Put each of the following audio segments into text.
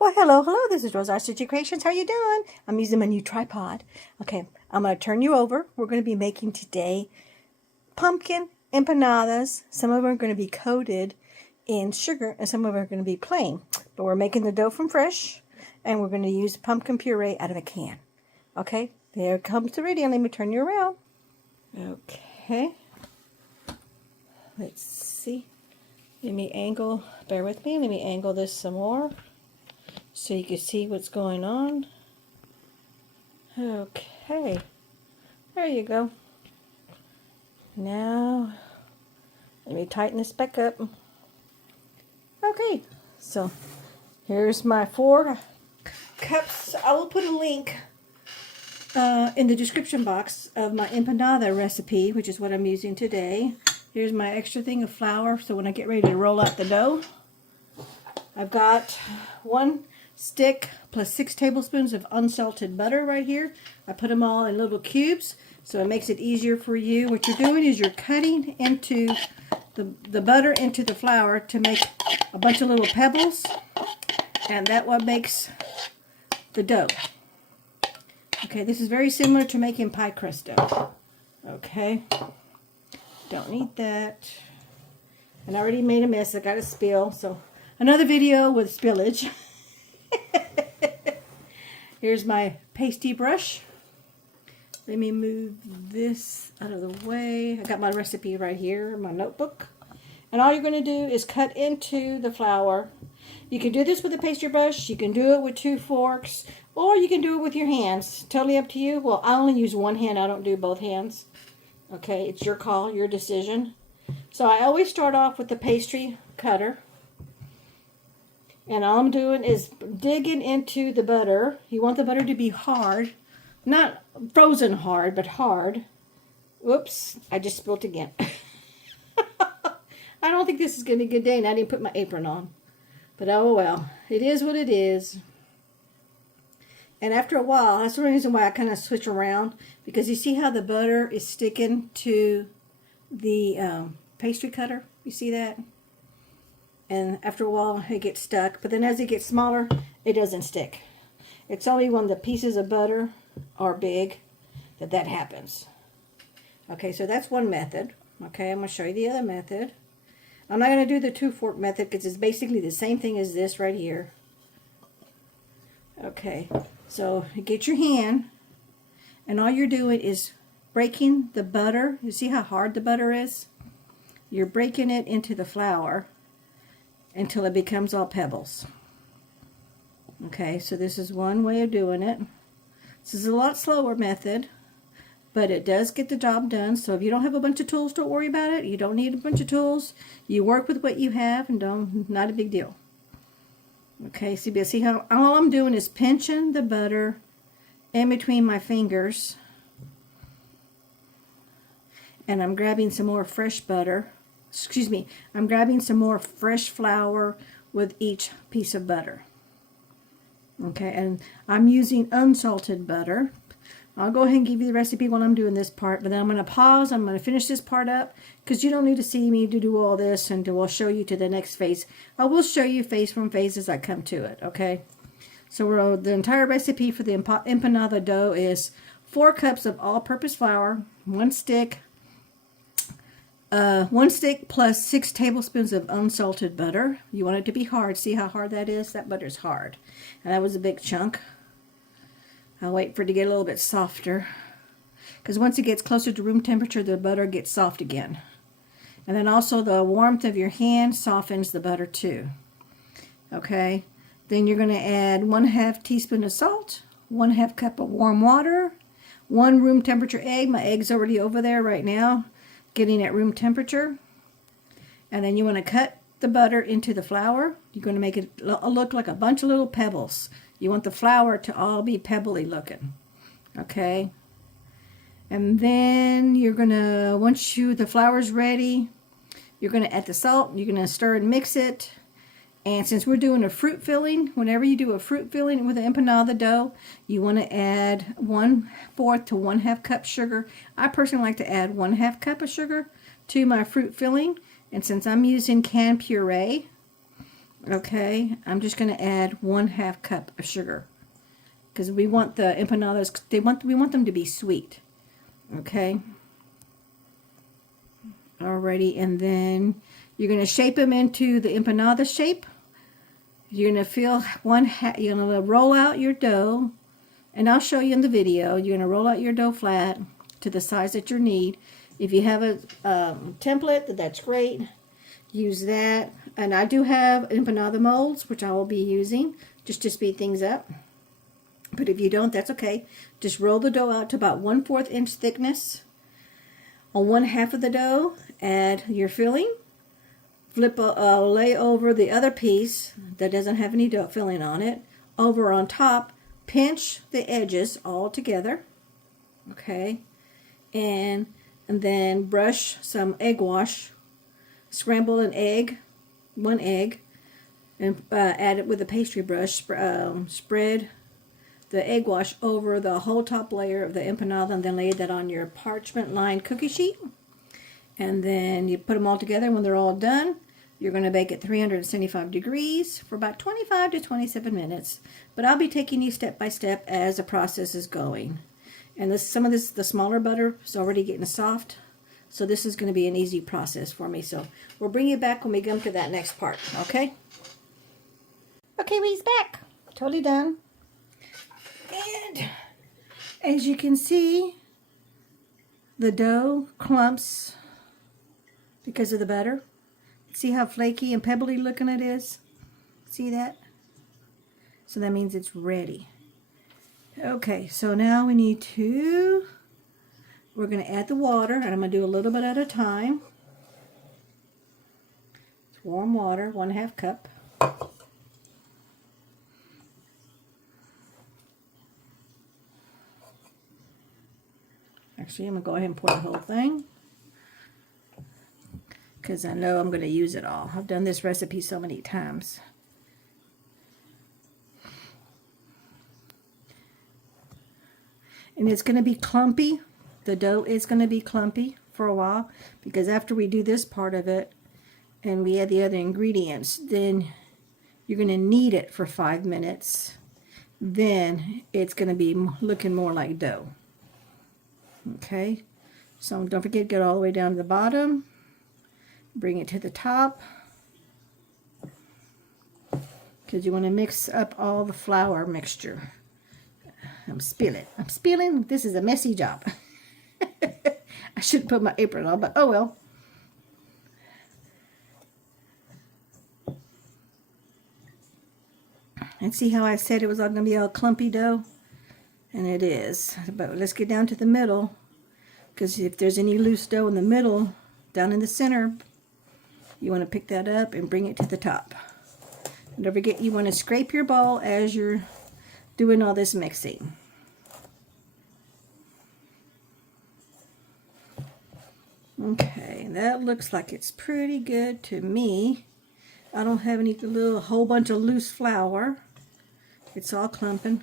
Well, hello, this is Rosa Creations. How you doing? I'm using my new tripod. Okay, I'm going to turn you over. We're going to be making today pumpkin empanadas. Some of them are going to be coated in sugar and some of them are going to be plain. But we're making the dough from fresh and we're going to use pumpkin puree out of a can. Okay, there comes the radio. Let me turn you around. Okay, let's see. Let me angle, bear with me, let me angle this some more so you can see what's going on. Okay, there you go. Now, let me tighten this back up. Okay, so here's my 4 cups. I will put a link in the description box of my empanada recipe, which is what I'm using today. Here's my extra thing of flour, so when I get ready to roll out the dough, I've got 1 stick plus 6 tablespoons of unsalted butter right here. I put them all in little cubes, so it makes it easier for you. What you're doing is you're cutting into the butter into the flour to make a bunch of little pebbles, and that's what makes the dough. Okay, this is very similar to making pie crust dough. Okay. Don't need that. And I already made a mess. I got a spill. So another video with spillage. Here's my pasty brush. Let me move this out of the way. I got my recipe right here in my notebook. And all you're going to do is cut into the flour. You can do this with a pastry brush. You can do it with 2 forks. Or you can do it with your hands. Totally up to you. Well, I only use one hand. I don't do both hands. Okay, it's your call, your decision. So I always start off with the pastry cutter. And all I'm doing is digging into the butter. You want the butter to be hard. Not frozen hard, but hard. Whoops, I just spilled again. I don't think this is going to be a good day, and I didn't put my apron on. But oh well, it is what it is. And after a while, that's the reason why I kind of switch around. Because you see how the butter is sticking to the pastry cutter? You see that? And after a while, it gets stuck. But then as it gets smaller, it doesn't stick. It's only when the pieces of butter are big that happens. Okay, so that's one method. Okay, I'm going to show you the other method. I'm not going to do the 2-fork method because it's basically the same thing as this right here. Okay, so you get your hand, and all you're doing is breaking the butter. You see how hard the butter is? You're breaking it into the flour until it becomes all pebbles. Okay, so this is one way of doing it. This is a lot slower method, but it does get the job done. So if you don't have a bunch of tools, don't worry about it. You don't need a bunch of tools. You work with what you have, and not a big deal. Okay, see how all I'm doing is pinching the butter in between my fingers, and I'm grabbing some more fresh butter. Excuse me, I'm grabbing some more fresh flour with each piece of butter. Okay, and I'm using unsalted butter. I'll go ahead and give you the recipe while I'm doing this part, but then I'm going to pause. I'm going to finish this part up because you don't need to see me to do all this until I'll show you to the next phase. I will show you phase from phase as I come to it, okay? So the entire recipe for the empanada dough is 4 cups of all-purpose flour, 1 stick plus 6 tablespoons of unsalted butter. You want it to be hard. See how hard that is? That butter's hard. And that was a big chunk. I'll wait for it to get a little bit softer, because once it gets closer to room temperature, the butter gets soft again. And then also the warmth of your hand softens the butter too. Okay, then you're going to add 1/2 teaspoon of salt, 1/2 cup of warm water, 1 room temperature egg. My egg's already over there right now, getting at room temperature. And then you want to cut the butter into the flour. You're going to make it look like a bunch of little pebbles. You want the flour to all be pebbly looking. Okay. And then you're going to, once the flour's ready, you're going to add the salt. You're going to stir and mix it. And since we're doing a fruit filling, whenever you do a fruit filling with an empanada dough, you want to add 1/4 to 1/2 cup sugar. I personally like to add 1/2 cup of sugar to my fruit filling. And since I'm using canned puree, Okay, I'm just going to add 1/2 cup of sugar because we want the empanadas, we want them to be sweet. Okay. Alrighty, and then you're going to shape them into the empanada shape. You're going to you're going to roll out your dough, and I'll show you in the video. You're going to roll out your dough flat to the size that you need. If you have a template, that's great. Use that. And I do have empanada molds, which I will be using just to speed things up. But if you don't, that's okay. Just roll the dough out to about 1/4 inch thickness. On 1/2 of the dough, add your filling. Lay over the other piece that doesn't have any dough filling on it. Over on top, pinch the edges all together. Okay. And then brush some egg wash. Scramble an egg, 1 egg, and add it with a pastry brush. Spread the egg wash over the whole top layer of the empanada, and then lay that on your parchment-lined cookie sheet. And then you put them all together. When they're all done, you're going to bake at 375 degrees for about 25 to 27 minutes. But I'll be taking you step by step as the process is going. And the smaller butter is already getting soft. So this is going to be an easy process for me. So we'll bring you back when we come to that next part, okay? Okay, we's back. Totally done. And as you can see, the dough clumps because of the butter. See how flaky and pebbly looking it is? See that? So that means it's ready. Okay, so now we're going to add the water, and I'm going to do a little bit at a time. It's warm water, 1/2 cup. Actually, I'm going to go ahead and pour the whole thing because I know I'm going to use it all. I've done this recipe so many times. And it's going to be clumpy. The dough is going to be clumpy for a while because after we do this part of it and we add the other ingredients, then you're going to knead it for 5 minutes. Then it's going to be looking more like dough. Okay, so don't forget, get all the way down to the bottom. Bring it to the top because you want to mix up all the flour mixture. I'm spilling. This is a messy job. I should put my apron on, but oh well. And see how I said it was all going to be all clumpy dough? And it is. But let's get down to the middle, because if there's any loose dough in the middle, down in the center, you want to pick that up and bring it to the top. And don't forget, you want to scrape your bowl as you're doing all this mixing. Okay, that looks like it's pretty good to me. I don't have any whole bunch of loose flour. It's all clumping.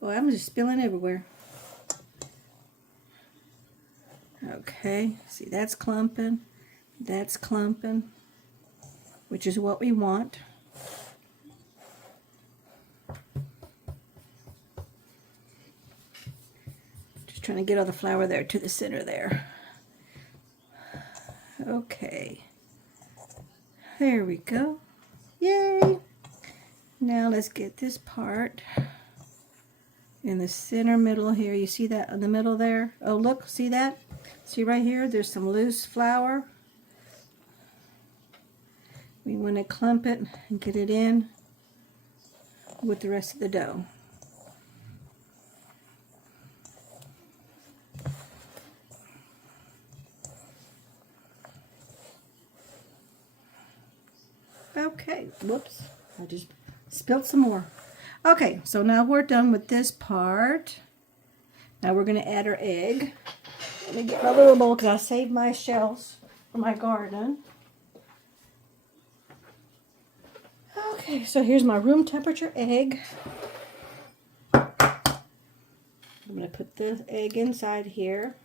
Boy, I'm just spilling everywhere. Okay, see, that's clumping, which is what we want. Just trying to get all the flour there to the center there. Okay, there we go. Yay! Now let's get this part in the center middle here. You see that in the middle there? Oh, look, see that? See right here, there's some loose flour. We want to clump it and get it in with the rest of the dough. Okay, whoops, I just spilled some more. Okay, so now we're done with this part. Now we're going to add our egg. Let me get my little bowl because I saved my shells for my garden. Okay, so here's my room temperature egg. I'm going to put the egg inside here.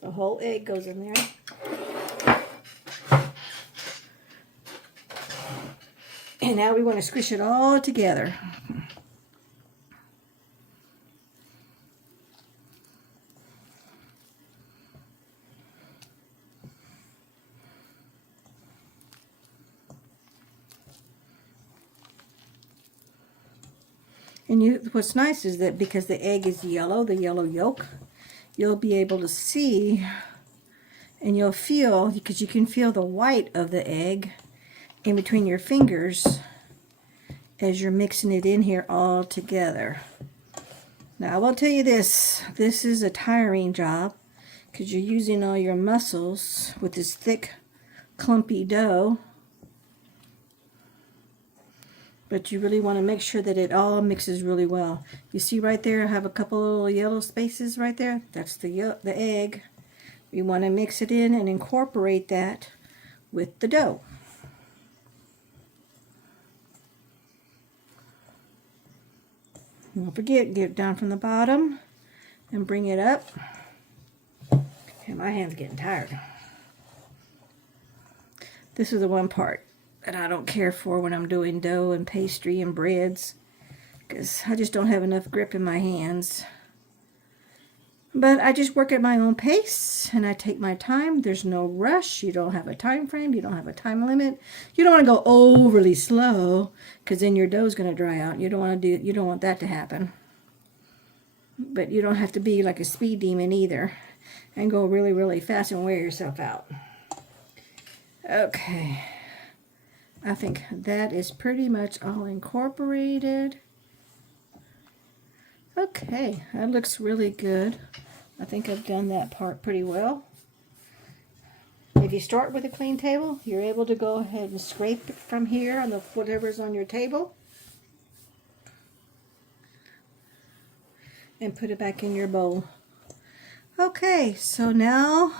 The whole egg goes in there. And now we want to squish it all together. And what's nice is that because the egg is yellow, the yellow yolk, you'll be able to see and you'll feel, because you can feel the white of the egg in between your fingers as you're mixing it in here all together. Now I will tell you this is a tiring job because you're using all your muscles with this thick, clumpy dough. But you really want to make sure that it all mixes really well. You see right there, I have a couple little yellow spaces right there. That's the egg. We want to mix it in and incorporate that with the dough. Don't forget, get it down from the bottom and bring it up. And my hand's getting tired. This is the one part that I don't care for when I'm doing dough and pastry and breads, because I just don't have enough grip in my hands. But I just work at my own pace and I take my time. There's no rush. You don't have a time frame. You don't have a time limit. You don't want to go overly slow because then your dough's going to dry out. You don't want that to happen. But you don't have to be like a speed demon either and go really, really fast and wear yourself out. Okay. I think that is pretty much all incorporated. Okay, that looks really good. I think I've done that part pretty well. If you start with a clean table, you're able to go ahead and scrape it from here on the whatever's on your table and put it back in your bowl. Okay, so now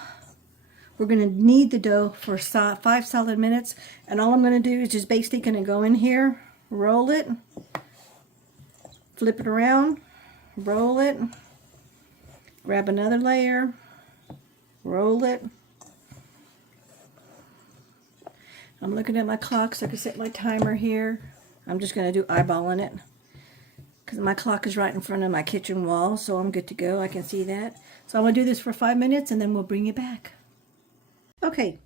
we're going to knead the dough for 5 solid minutes, and all I'm going to do is just basically going to go in here, roll it, flip it around, roll it, grab another layer, roll it. I'm looking at my clock so I can set my timer here. I'm just going to do eyeballing it because my clock is right in front of my kitchen wall, so I'm good to go. I can see that. So I'm going to do this for 5 minutes and then we'll bring it back. Okay,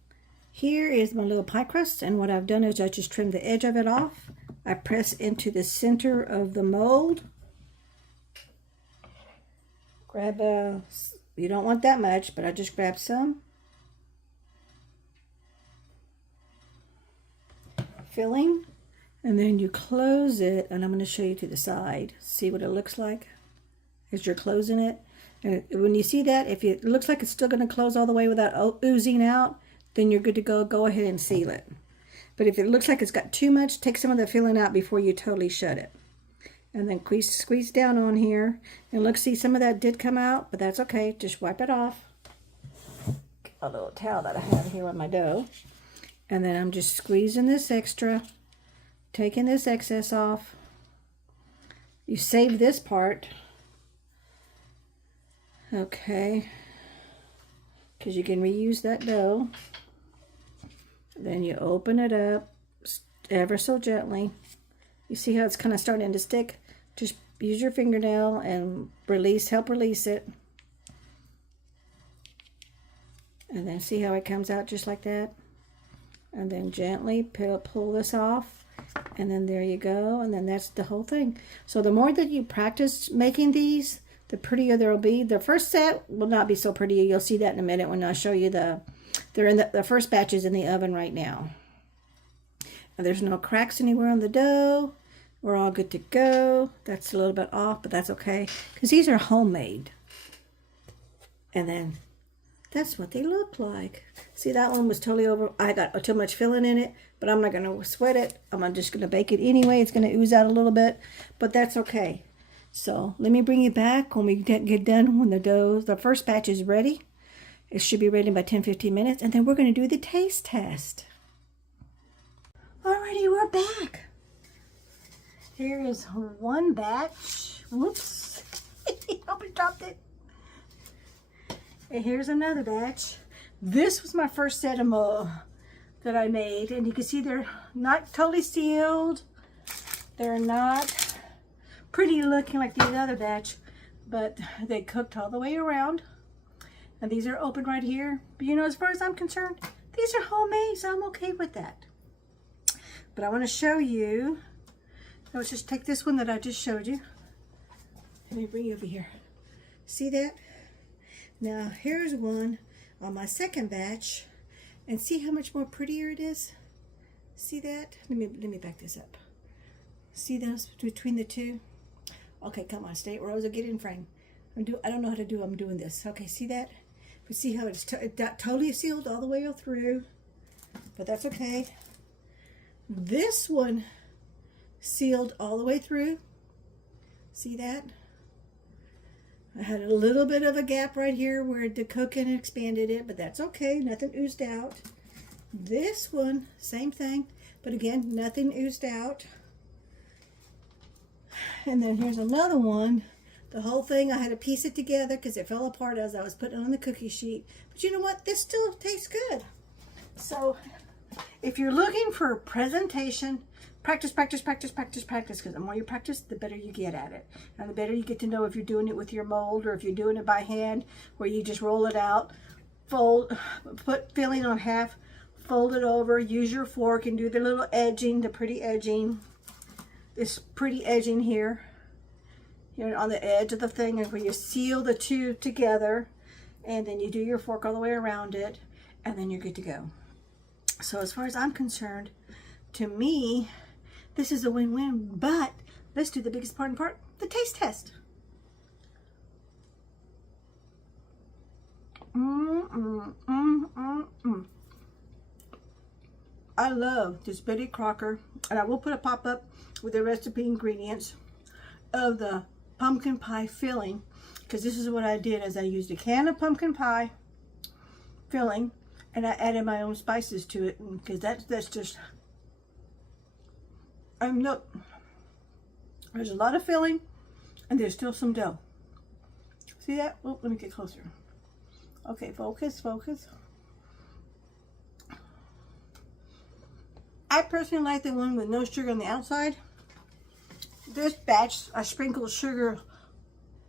here is my little pie crust, and what I've done is I just trimmed the edge of it off. I press into the center of the mold. Grab you don't want that much, but I just grab some. Filling, and then you close it, and I'm going to show you to the side. See what it looks like as you're closing it. And when you see that, if it looks like it's still going to close all the way without oozing out, then you're good to go. Go ahead and seal it. But if it looks like it's got too much, take some of the filling out before you totally shut it. And then squeeze down on here. And look, see, some of that did come out, but that's okay. Just wipe it off. A little towel that I have here on my dough. And then I'm just squeezing this extra, taking this excess off. You save this part. Okay, because you can reuse that dough. Then you open it up ever so gently. You see how it's kind of starting to stick? Just use your fingernail and help release it. And then see how it comes out just like that? And then gently pull this off. And then there you go. And then that's the whole thing. So the more that you practice making these, the prettier they'll be. The first set will not be so pretty. You'll see that in a minute when I show you they're in the first batch is in the oven right now. And there's no cracks anywhere on the dough. We're all good to go. That's a little bit off, but that's okay because these are homemade. And then that's what they look like. See, that one was totally over. I got too much filling in it, but I'm not going to sweat it. I'm just going to bake it anyway. It's going to ooze out a little bit, but that's okay. So let me bring you back when we get done, when the first batch is ready. It should be ready by 10-15 minutes, and then we're going to do the taste test. Alrighty, we're back. Here is one batch. Whoops. I almost dropped it. And here's another batch. This was my first set of that I made, and you can see they're not totally sealed. They're not pretty looking like the other batch, but they cooked all the way around. And these are open right here. But you know, as far as I'm concerned, these are homemade, so I'm okay with that. But I want to show you. Let's just take this one that I just showed you. Let me bring you over here. See that? Now here's one on my second batch, and see how much more prettier it is. See that? Let me back this up. See those between the two? Okay, come on, stay. Rosa, get in frame. I don't know how to do. I'm doing this. Okay, see that? But see how it's totally sealed all the way through. But that's okay. This one sealed all the way through. See that? I had a little bit of a gap right here where the cooking expanded it, but that's okay. Nothing oozed out. This one, same thing, but again, nothing oozed out. And then here's another one. The whole thing, I had to piece it together because it fell apart as I was putting it on the cookie sheet. But you know what? This still tastes good. So if you're looking for presentation, practice, practice, practice, practice, practice, because the more you practice, the better you get at it. And the better you get to know if you're doing it with your mold or if you're doing it by hand, where you just roll it out, fold, put filling on half, fold it over, use your fork and do the little edging, the pretty edging, this pretty edging here on the edge of the thing, and where you seal the two together, and then you do your fork all the way around it, and then you're good to go. So as far as I'm concerned, to me, this is a win-win, but let's do the biggest important part, the taste test. I love this Betty Crocker, and I will put a pop-up with the recipe ingredients of the pumpkin pie filling, because this is what I did. As I used a can of pumpkin pie filling, and I added my own spices to it, because that's just, look, there's a lot of filling and there's still some dough. See that? Oh, let me get closer. Okay, focus, focus. I personally like the one with no sugar on the outside. This batch, I sprinkled sugar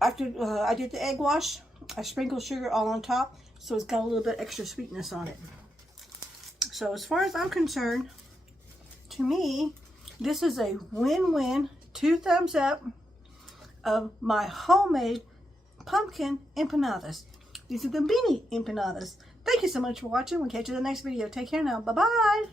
after I did the egg wash. I sprinkled sugar all on top, so it's got a little bit extra sweetness on it. So as far as I'm concerned, to me, this is a win-win, 2 thumbs up of my homemade pumpkin empanadas. These are the mini empanadas. Thank you so much for watching. We'll catch you in the next video. Take care now. Bye-bye.